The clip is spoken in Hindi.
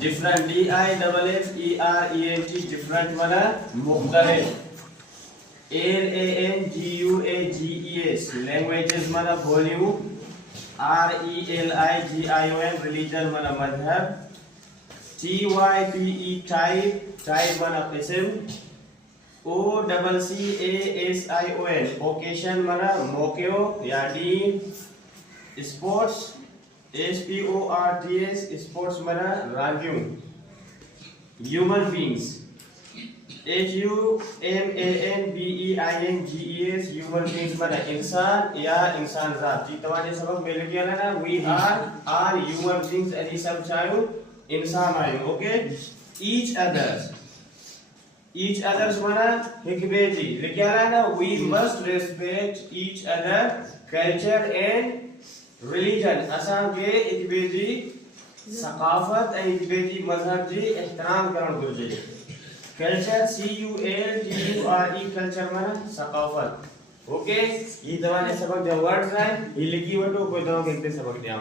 डिफरेंट DIFFERENT डिफरेंट माना मुख्तलिफ LANGUAGES लैंग्वेजेस माना वॉल्यूम RELIGION रिलीजन माना मजहब TYPE टाइप माना किस्म OCCASION ओकेशन माना मौक़िओ या दिन स्पोर्ट्स SPORTS स्पोर्ट्स माना रांदियूं human beings HUMANBEINGES human beings माना इंसान या इंसान ज़ात जी तवाने सबक मिल गया ना वी आर ह्यूमन बीइंग्स एनी सब चायो इंसान आयो ओके ईच अदर्स माना हिकबेजी लिखा है ना we must respect each other culture and religion असां के हिकबेजी सकाफत ऐं हिकबेजी मजहब जी एहतराम करण घुर्जे कल्चर CULTURE कल्चर माना सकाफत ओके ये तवाने सबक जो वर्ड्स हैं ये लिखी वठो कोई तवा के सबक ॾियां